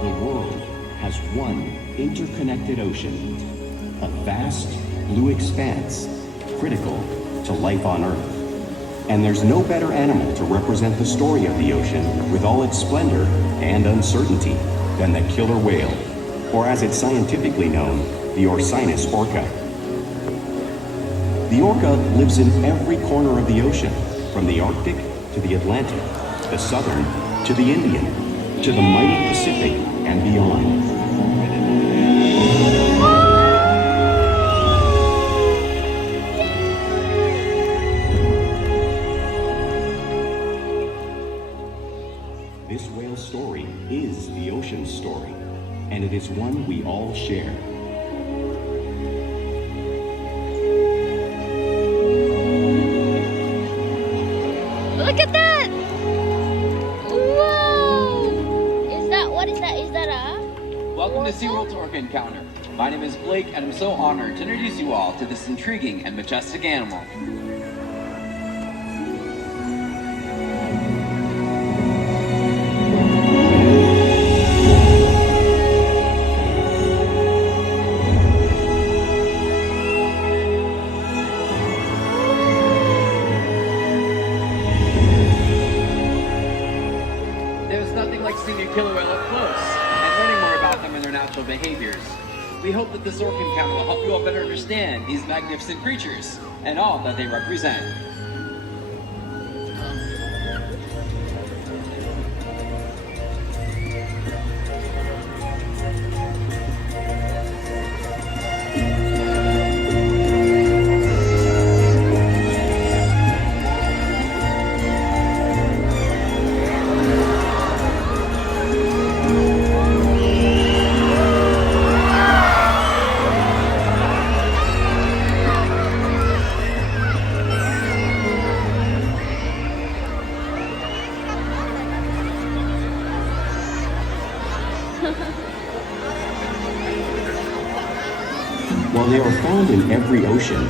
The world has one interconnected ocean, a vast blue expanse critical to life on Earth. And there's no better animal to represent the story of the ocean with all its splendor and uncertainty than the killer whale, or as it's scientifically known, the Orcinus orca. The orca lives in every corner of the ocean, from the Arctic to the Atlantic, the Southern to the Indian, to the mighty Pacific and beyond. This whale's story is the ocean's story, and it is one we all share. Look at that! Whoa! What is that? Is that a... Welcome to SeaWorld's ORCA ENCOUNTER. My name is Blake, and I'm so honored to introduce you all to this intriguing and majestic animal. Seeing a killer whale up close and learning more about them and their natural behaviors. We hope that this ORCA encounter will help you all better understand these magnificent creatures and all that they represent. While they are found in every ocean,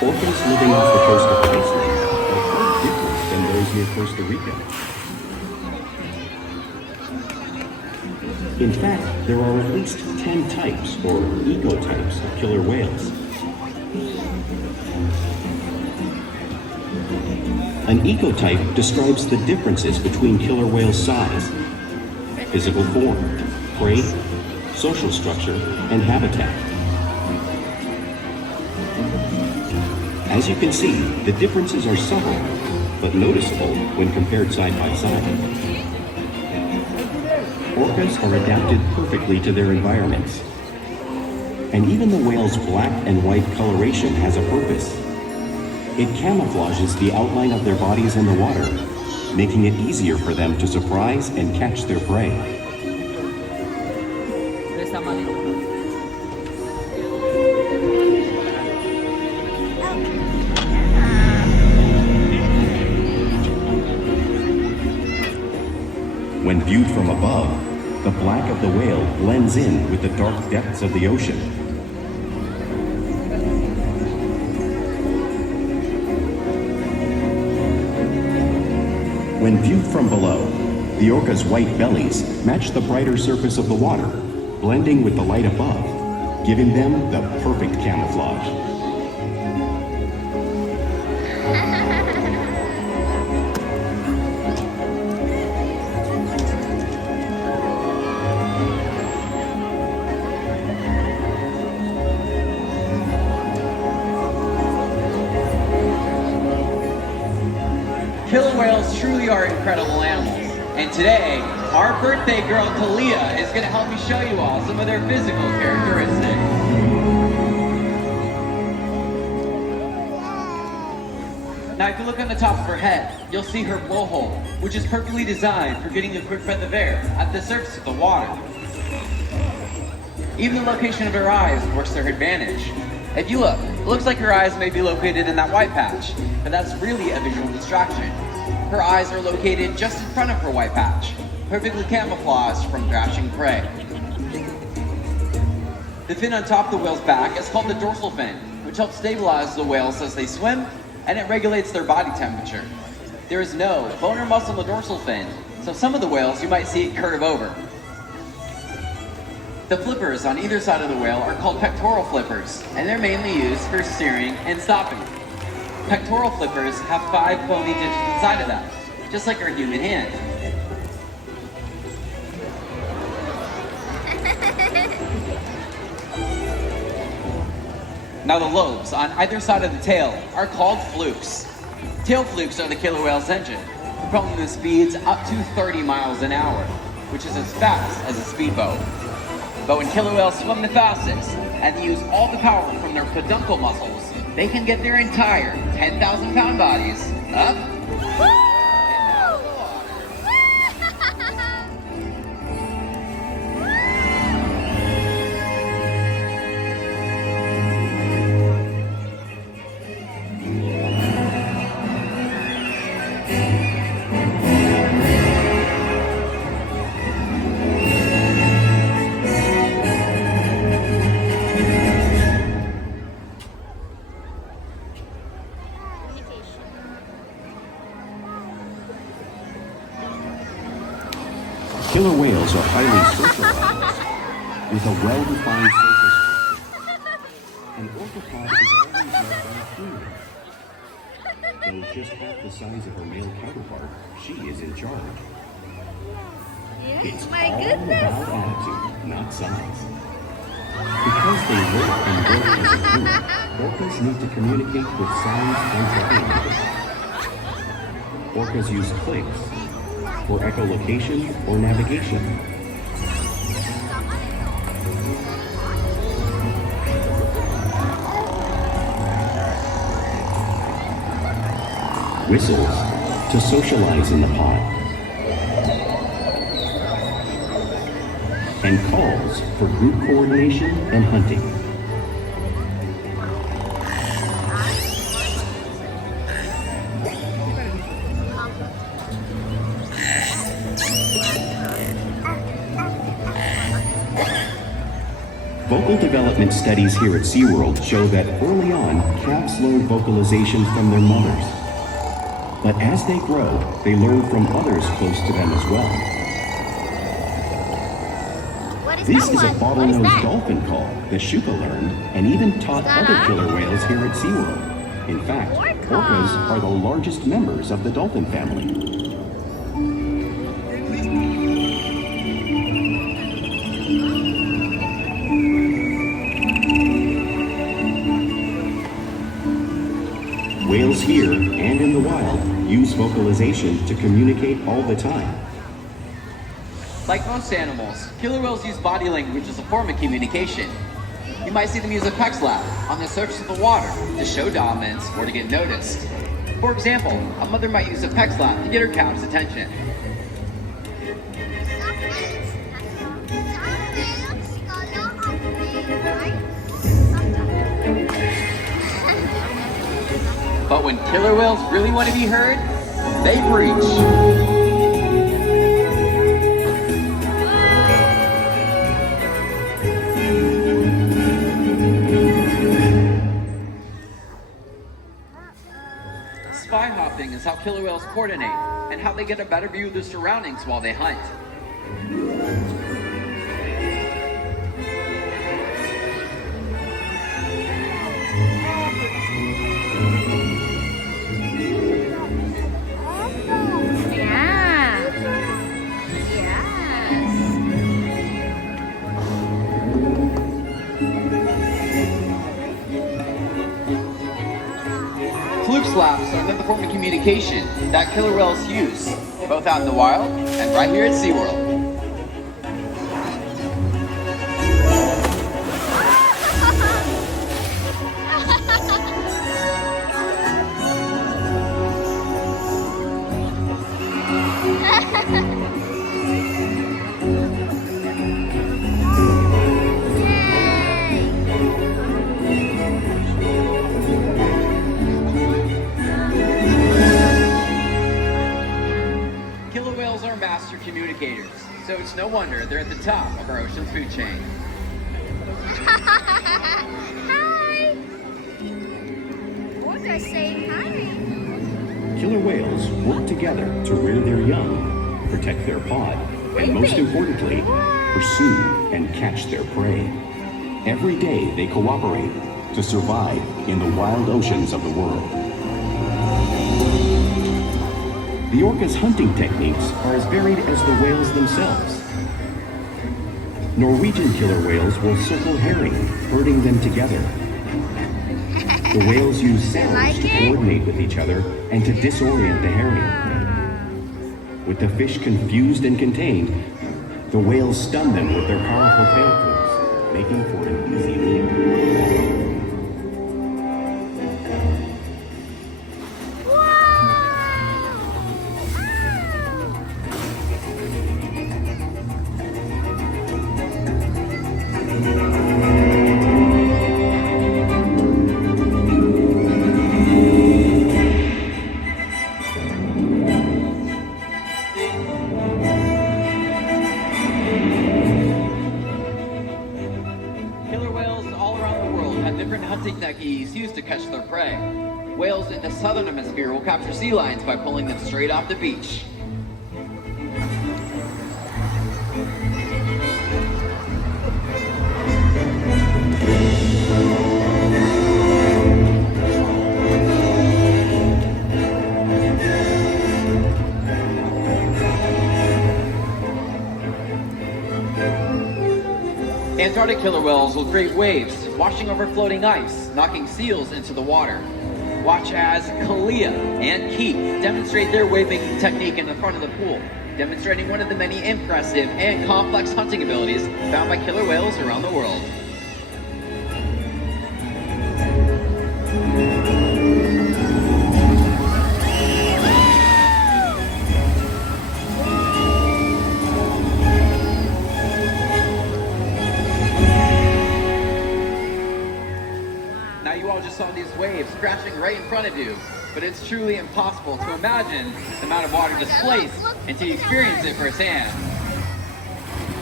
orcas living off the coast of Iceland are quite different than those near Costa Rica. In fact, there are at least 10 types, or ecotypes, of killer whales. An ecotype describes the differences between killer whale size, physical form, prey, social structure, and habitat. As you can see, the differences are subtle, but noticeable when compared side by side. Orcas are adapted perfectly to their environments. And even the whale's black and white coloration has a purpose. It camouflages the outline of their bodies in the water, making it easier for them to surprise and catch their prey. When viewed from above, the black of the whale blends in with the dark depths of the ocean. When viewed from below, the orca's white bellies match the brighter surface of the water, blending with the light above, giving them the perfect camouflage. Killer whales truly are incredible animals, and today, our birthday girl Talia is going to help me show you all some of their physical characteristics. Now if you look on the top of her head, you'll see her blowhole, which is perfectly designed for getting a quick breath of air at the surface of the water. Even the location of her eyes works to her advantage. If you look, it looks like her eyes may be located in that white patch, but that's really a visual distraction. Her eyes are located just in front of her white patch, perfectly camouflaged from catching prey. The fin on top of the whale's back is called the dorsal fin, which helps stabilize the whales as they swim, and it regulates their body temperature. There is no bone or muscle in the dorsal fin, so some of the whales you might see it curve over. The flippers on either side of the whale are called pectoral flippers, and they're mainly used for steering and stopping. Pectoral flippers have 5 bony digits inside of them, just like our human hand. Now the lobes on either side of the tail are called flukes. Tail flukes are the killer whale's engine, propelling the speeds up to 30 miles an hour, which is as fast as a speedboat. But when killer whales swim the fastest and use all the power from their peduncle muscles, they can get their entire 10,000-pound bodies up and out of the water. Killer whales are highly social animals with a well-defined social structure. An orca pod is always led by a female. Though just half the size of her male counterpart, she is in charge. It's My all goodness. about attitude, not size. Because they work and work as a group, orcas need to communicate with signs and body language. Orcas use clicks for echolocation or navigation. Whistles to socialize in the pod. And calls for group coordination and hunting. Vocal development studies here at SeaWorld show that early on, calves learn vocalization from their mothers. But as they grow, they learn from others close to them as well. What is This that is a one? What is bottlenose that? dolphin call that Shuka learned and even taught other killer whales here at SeaWorld. In fact, Orca. orcas are the largest members of the dolphin family. Whales here and in the wild use vocalization to communicate all the time. Like most animals, killer whales use body language as a form of communication. You might see them use a peck slap on the surface of the water to show dominance or to get noticed. For example, a mother might use a peck slap to get her calf's attention. But when killer whales really want to be heard, they preach. Spy hopping is how killer whales coordinate and how they get a better view of their surroundings while they hunt. Yeah. Yes. Fluke slaps are another form of communication that killer whales use, both out in the wild and right here at SeaWorld. Killer whales are master communicators, so it's no wonder they're at the top of our ocean's food chain. Hi. Orca saying hi. Killer whales work together to rear their young, protect their pod, and most importantly, Wow. pursue, and catch their prey. Every day they cooperate to survive in the wild oceans of the world. The orca's hunting techniques are as varied as the whales themselves. Norwegian killer whales will circle herring, herding them together. The whales use sounds to coordinate with each other and to disorient the herring. With the fish confused and contained, the whales stun them with their powerful tail clips, making for an easy meal. Techniques used to catch their prey. Whales in the southern hemisphere will capture sea lions by pulling them straight off the beach. Antarctic killer whales will create waves, washing over floating ice, knocking seals into the water. Watch as Kalia and Keith demonstrate their wave-making technique in the front of the pool, demonstrating one of the many impressive and complex hunting abilities found by killer whales around the world. Saw these waves crashing right in front of you, but it's truly impossible to imagine the amount of water displaced until you experience it firsthand.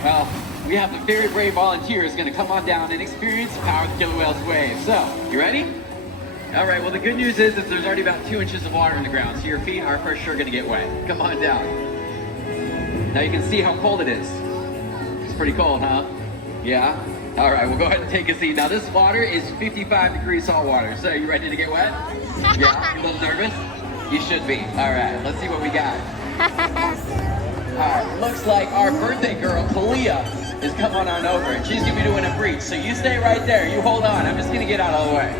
Well, we have the very brave volunteers going to come on down and experience the power of the killer whale's waves. So, you ready? All right, well the good news is that there's already about 2 inches of water in the ground, so your feet are for sure going to get wet. Come on down. Now you can see how cold it is. It's pretty cold, huh? Yeah? All right, we'll go ahead and take a seat. Now this water is 55 degrees salt water. So you ready to get wet? Yeah? You a little nervous? You should be. All right, let's see what we got. All right, looks like our birthday girl, Kalia, is coming on over, and she's gonna be doing a breach. So you stay right there. You hold on. I'm just gonna get out of the way.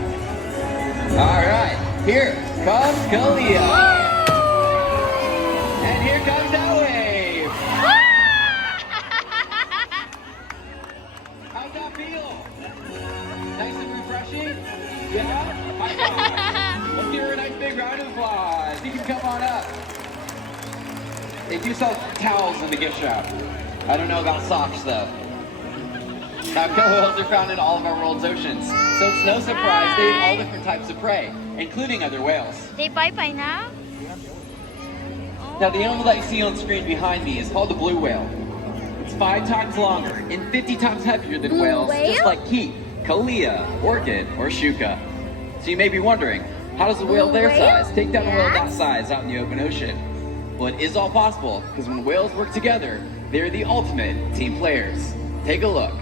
All right, here comes Kalia. And here comes that wave. How's that feel? Nice and refreshing? Yeah? High five. Let's give her a nice big round of applause. You can come on up. They do sell towels in the gift shop. I don't know about socks though. Now, killer whales are found in all of our world's oceans, so it's no surprise they eat all different types of prey, including other whales. They bye-bye now? Now, the animal that you see on screen behind me is called the blue whale. It's 5 times longer and 50 times heavier than whales, just like Keith, Kalia, Orchid, or Shuka. So you may be wondering, how does a whale their size take down a whale that size out in the open ocean? Well, it is all possible, because when whales work together, they're the ultimate team players. Take a look.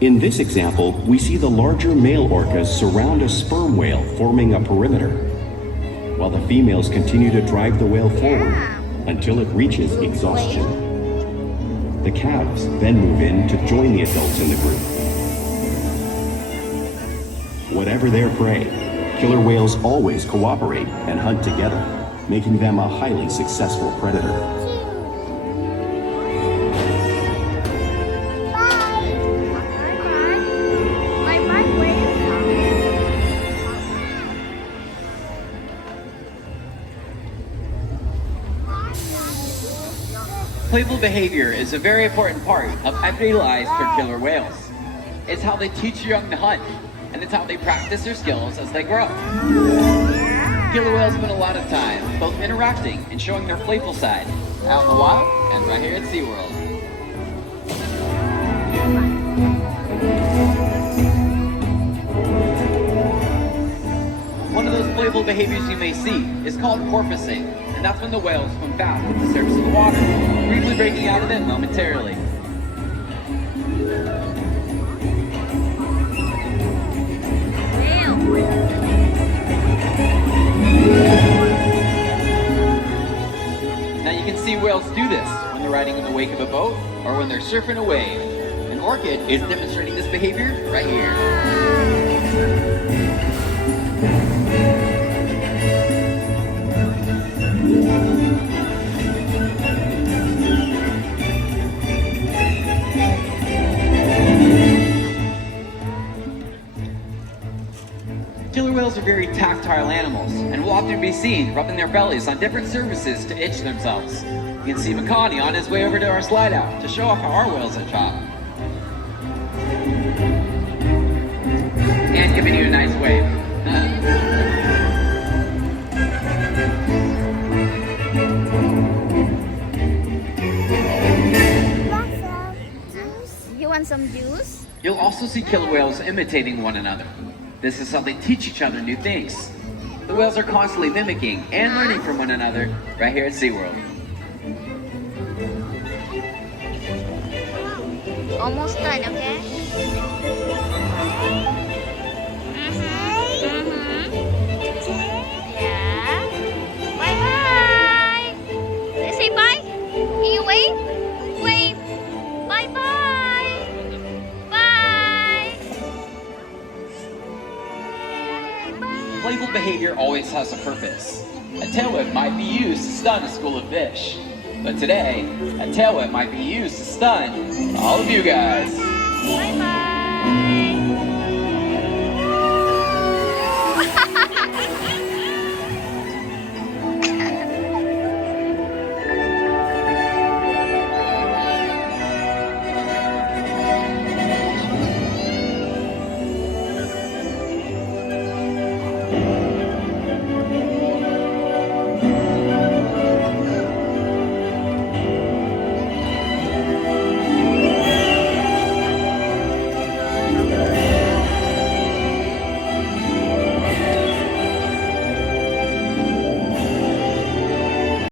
In this example, we see the larger male orcas surround a sperm whale, forming a perimeter, while the females continue to drive the whale forward until it reaches exhaustion. The calves then move in to join the adults in the group. Whatever their prey, killer whales always cooperate and hunt together, making them a highly successful predator. Playful behavior is a very important part of everyday life for killer whales. It's how they teach young to hunt, and it's how they practice their skills as they grow. Killer whales spend a lot of time both interacting and showing their playful side out in the wild and right here at SeaWorld. One of those playful behaviors you may see is called porpoising. and that's when the whales swim fast to the surface of the water, briefly breaking out of it momentarily. Now you can see whales do this when they're riding in the wake of a boat or when they're surfing a wave. An orchid is demonstrating this behavior right here. Killer whales are very tactile animals and will often be seen rubbing their bellies on different surfaces to itch themselves. You can see Makani on his way over to our slide out to show off how our whales are chopped. And giving you a nice wave. You want some juice? You'll also see killer whales imitating one another. This is how they teach each other new things. The whales are constantly mimicking and learning from one another right here at SeaWorld. Almost done, okay? Yeah. Bye-bye. Say bye. Can you wave? Wave. Bye-bye. Bye. Bye. Playful behavior always has a purpose. A tail whip might be used to stun a school of fish. But today, a tail whip might be used to stun all of you guys. Bye-bye.